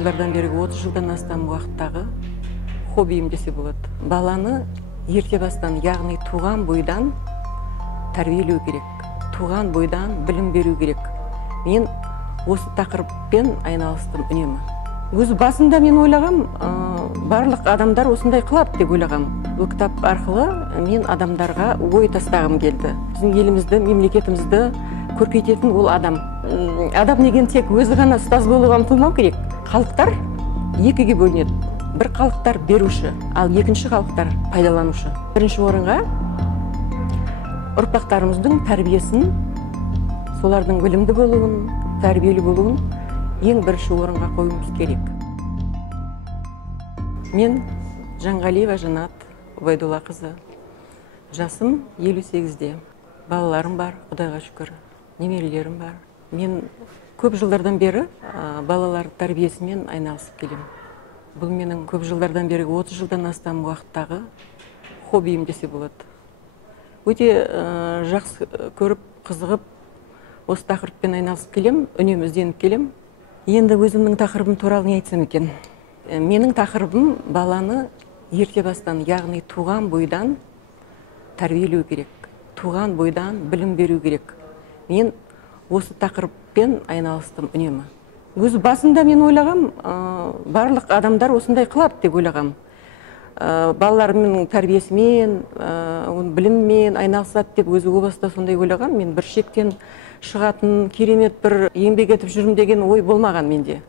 жылдардан бері 30 жылдан астам уақыттағы хоббиім десе болады. Баланы ерте бастан, яғни туған бойдан тәрбиелеу керек. Туған бойдан білім беру керек. Мен осы тақырыппен айналыстым үнемі. Өз басында мен ойлағам, барлық адамдар осындай қылады деп ойлағам. Бұл кітап арқылы мен адамдарға ой тастағым келді. Біздің елімізді, мемлекетімізді көркейтетін ол адам. Адам деген тек өзі ғана ұстаз болуға ұмтылмау керек. Халықтар екіге бөлінеді. Бір халықтар беруші, ал екінші халықтар пайдаланушы. Бірінші орынға ұрпақтарымыздың тәрбиесін, солардың білімді болуын, тәрбиелі болуын ең бірінші орынға қоюымыз керек. Мен Жанғалиева Жанат Убайдуллақызы. Жасым 58-де. Балаларым бар, Құдайға шүкір. Немерелерім бар. Мен көп жылдардан бері балалар тәрбиесімен айналысып келем. Бұл менің көп жылдардан бері 30 жылдан астам уақыттағы хоббиім десе болады. Өте жақсы көріп, қызығып, осы тақырыппен айналысып келем, үнемі ізденіп келем. Енді өзімнің тақырыбым туралы не айтсам екен? Менің тақырыбым баланы ерте бастан, яғни туған бойдан тәрбиелеу керек. Туған бойдан білім беру керек. Мен осы тақырыппен айналыстым үнемі. Өз басында мен ойлағам, барлық адамдар осындай қылады деп ойлағам. Балаларымның тәрбиесімен, біліммен айналысады деп өзі о баста сондай ойлағам. Мен бір шектен шығатын, керемет бір еңбек етіп жүрім деген ой болмаған менде.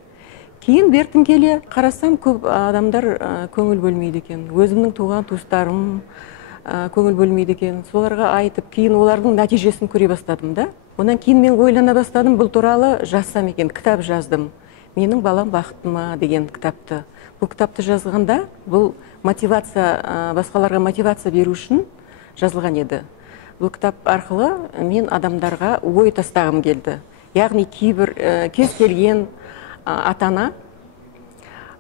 Кейін бертін келе қарасам, көп адамдар көңіл бөлмейді екен. Өзімнің туған туыстарым көңіл бөлмейді екен. Соларға айтып, кейін олардың нәтижесін көре бастадым да. Онан кейін мен ойлана бастадым, бұл туралы жазсам екен, кітап жаздым. Менің балам бақытты ма деген кітапты. Бұл кітапты жазғанда, бұл мотивация, басқаларға мотивация беру үшін жазылған еді. Бұл кітап арқылы мен адамдарға ой тастағым келді. Яғни кейбір кез келген атана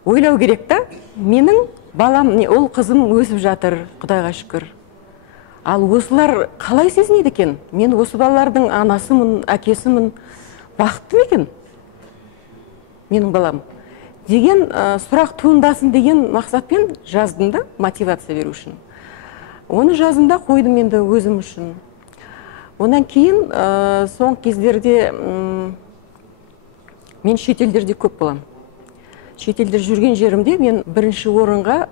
ойлау керек та, менің балам, ол қызым өсіп жатыр, Құдайға шүкір. Ал осылар қалай сезінеді екен? Мен осы балалардың анасымын, әкесімін, бақытты ма екен? Менің балам. Деген сұрақ туындасын деген мақсатпен жаздым да, мотивация беру үшін. Оны жазымда қойдым енді өзім үшін. Онан кейін соңғы кездерде мен шетелдерде көп болам. Шетелде жүрген жерімде мен бірінші орынға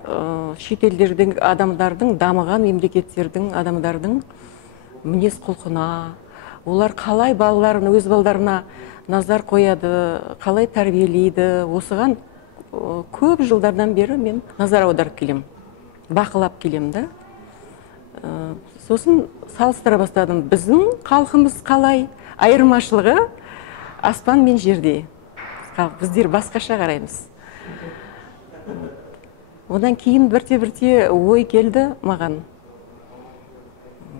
шетелдердің адамдардың, дамыған мемлекеттердің адамдардың мінез құлқына, олар қалай балаларын, өз балаларына назар қояды, қалай тәрбиелейді, осыған көп жылдардан бері мен назар аударып келем, бақылап келем да. Сосын салыстыра бастадым. Біздің халқымыз қалай, айырмашылығы аспан мен жерде. Біздер басқаша қараймыз. Одан кейін бірте-бірте ой келді маған.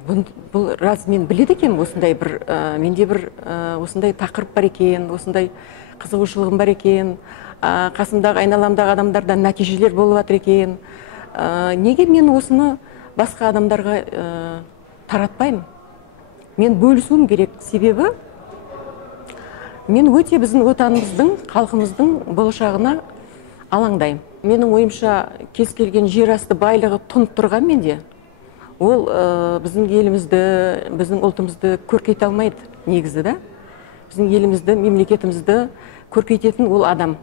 Бұл раз мен біледі екен, осындай бір, менде бір осындай тақырып бар екен, осындай қызығушылығым бар екен, қасымдағы, айналамдағы адамдардан нәтижелер болып жатыр екен. Неге мен осыны басқа адамдарға таратпаймын? Мен бөлісуім керек, себебі мен өте біздің отанымыздың, халқымыздың болашағына алаңдаймын. Менің ойымша кез келген жер асты байлығы тұнып тұрған менде. Ол біздің елімізді, біздің ұлтымызды көркейте алмайды негізі да. Біздің елімізді, мемлекетімізді көркейтетін ол адам.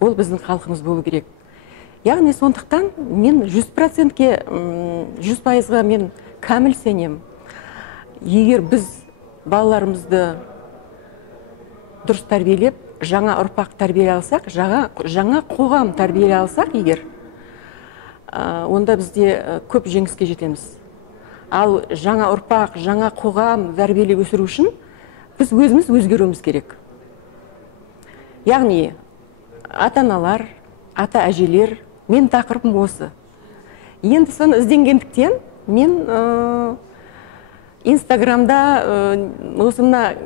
Ол біздің халқымыз болу керек. Яғни сондықтан мен 100%-ке, 100%-ға мен кәміл сенем. Егер біз балаларымызды дұрыс тәрбиелеп, жаңа ұрпақ тәрбиелей алсақ, жаңа қоғам тәрбиелей алсақ егер, онда бізде көп жеңіске жетеміз. Ал жаңа ұрпақ, жаңа қоғам тәрбиелей өсіру үшін біз өзіміз өзгеруіміз керек. Яғни ата-аналар, ата-әжелер, мен тақырыбым осы. Енді соны ізденгендіктен мен Инстаграмда осымна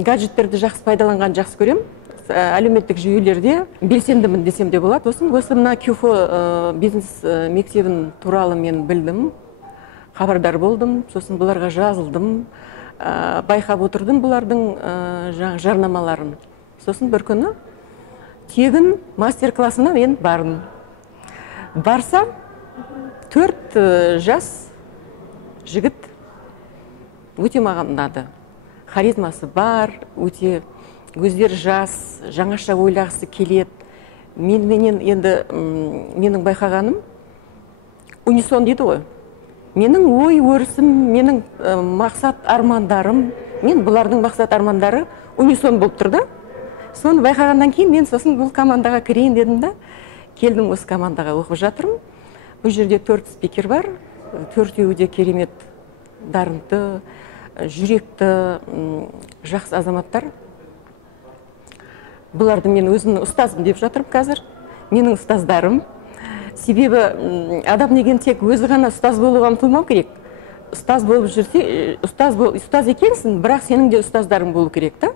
гаджеттерді жақсы пайдаланған жақсы көрем. Әлеуметтік жүйелерде белсендімін десем де болады. Осымна Кюфо бизнес мектебін туралы мен білдім, хабардар болдым, сосын бұларға жазылдым, байқап отырдым бұлардың жарнамаларын. Сосын бір күні тегін мастер классына мен бардым. Барсам 4 жас жігіт өте маған ұнады. Харизмасы бар, өте өздері жас, жаңаша ойлағысы келеді. Менен енді менің байқағаным унисон дейді ғой. Менің ой өрісім, менің мақсат армандарым, мен бұлардың мақсат армандары унисон болып тұрды. Соны байқағаннан кейін мен сосын бұл командаға кірейін дедім да, келдім осы командаға оқып жатырмын. Бұл жерде 4 спикер бар, 4-еуі де керемет, дарынды, жүректі, жақсы азаматтар. Бұларды мен өзімнің ұстазым деп жатырмын қазір. Менің ұстаздарым. Себебі адам деген тек өзі ғана ұстаз болуға ұмтылмау керек. Ұстаз болып жүрсе, ұстаз екенсің, бірақ сенің де ұстаздарың болу керек та.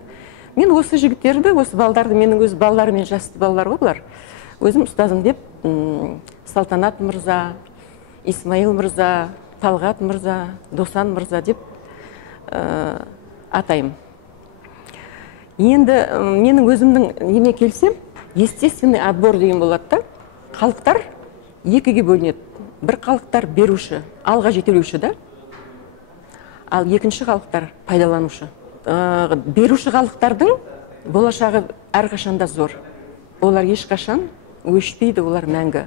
Мен осы жігіттерді, осы балдарды, менің өз балаларым мен жасты балалар ғой бұлар. Өзім ұстазым деп Салтанат мырза, Исмаил мырза, Талғат мырза, Досан мырза деп атаймын. Енді менің өзімнің неме келсем, естественный отбор деген болады да. Халықтар екіге бөлінеді. Бір халықтар беруші, алға жетелеуші да. Ал екінші халықтар пайдаланушы. Беруші халықтардың болашағы әрқашанда зор. Олар ешқашан өшпейді, олар мәңгі.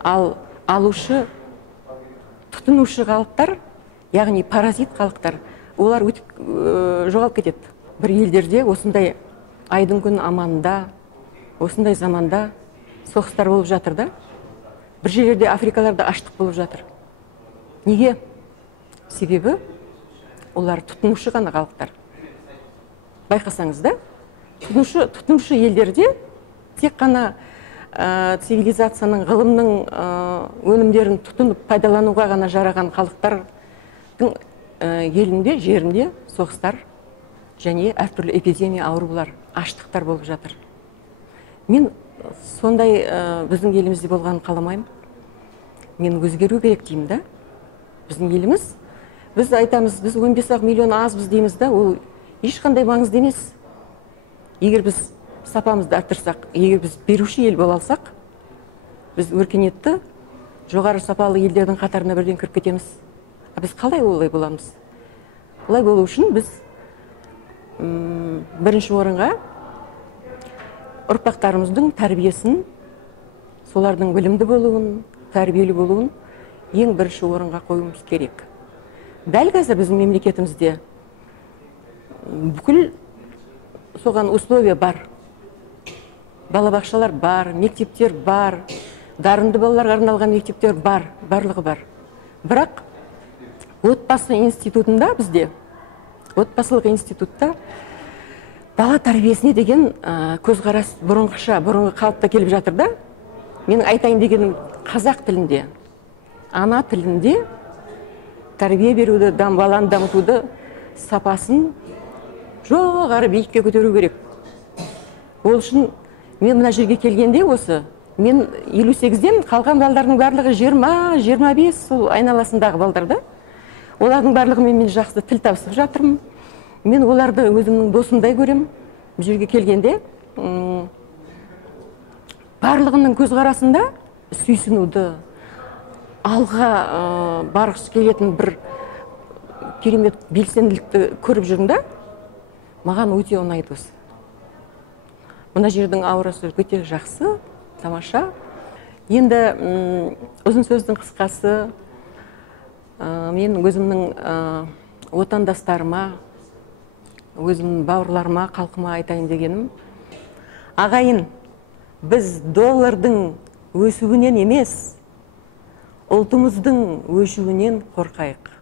Ал алушы, тұтынушы халықтар, яғни паразит халықтар, олар жоғалып кетеді. Бір елдерде осындай айдың күн аманда, осындай заманда соғыстар болып жатыр да. Бір жерлерде Африкаларда аштық болып жатыр. Неге? Себебі олар тұтынушы ғана халықтар. Байқасаңыз да, тұтынушы елдерде тек қана цивилизацияның, ғылымның өнімдерін тұтынып пайдалануға ғана жараған халықтардың елінде, жерінде соғыстар және әртүрлі эпидемия, аурулар, аштықтар болып жатыр. Мен сондай біздің елімізде болғанын қаламаймын. Мен өзгеру керек деймін да. Біздің еліміз, біз айтамыз, біз 15 миллион азбыз дейміз да, ол ешқандай маңызды емес. Егер біз сапамызды арттырсақ, егер біз беруші ел бола алсақ, біз өркениетті жоғары сапалы елдердің қатарына бірден кіріп кетеміз. Біз қалай олай боламыз? Олай болу үшін біз бірінші орынға ұрпақтарымыздың тәрбиесін, солардың білімді болуын, тәрбиелі болуын ең бірінші орынға қоюымыз керек. Дәл қазір біздің мемлекетімізде бүкіл соған условия бар. Балабақшалар бар, мектептер бар, дарынды балаларға арналған мектептер бар, барлығы бар. Бірақ отбасы институтында бізде, отбасылық институтта бала тәрбиесіне деген көзқарас бұрынғыша, бұрынғы қалыпта келіп жатыр да. Менің айтайын дегенім қазақ тілінде, ана тілінде тәрбие беруді, баланы дамытуды сапасын жоғары биікке көтеру керек. Ол үшін мен мына жерге келгенде осы, мен 58-ден қалған балдардың барлығы 20-25 сол айналасындағы балдар да. Олардың барлығымен мен жақсы тіл табысып жатырмын. Мен оларды өзімнің досымдай көрем. Бұл жерге келгенде барлығының көзқарасында сүйсінуді, алға барғысы келетін бір керемет белсенділікті көріп жүрмін да. Маған өте ұнайды осы. Мына жердің аурасы өте жақсы, тамаша. Енді ұзын сөздің қысқасы, мен өзімнің отандастарыма, өзімнің бауырларыма, халқыма айтайын дегенім, ағайын, біз доллардың өсуінен емес, ұлтымыздың өшуінен қорқайық.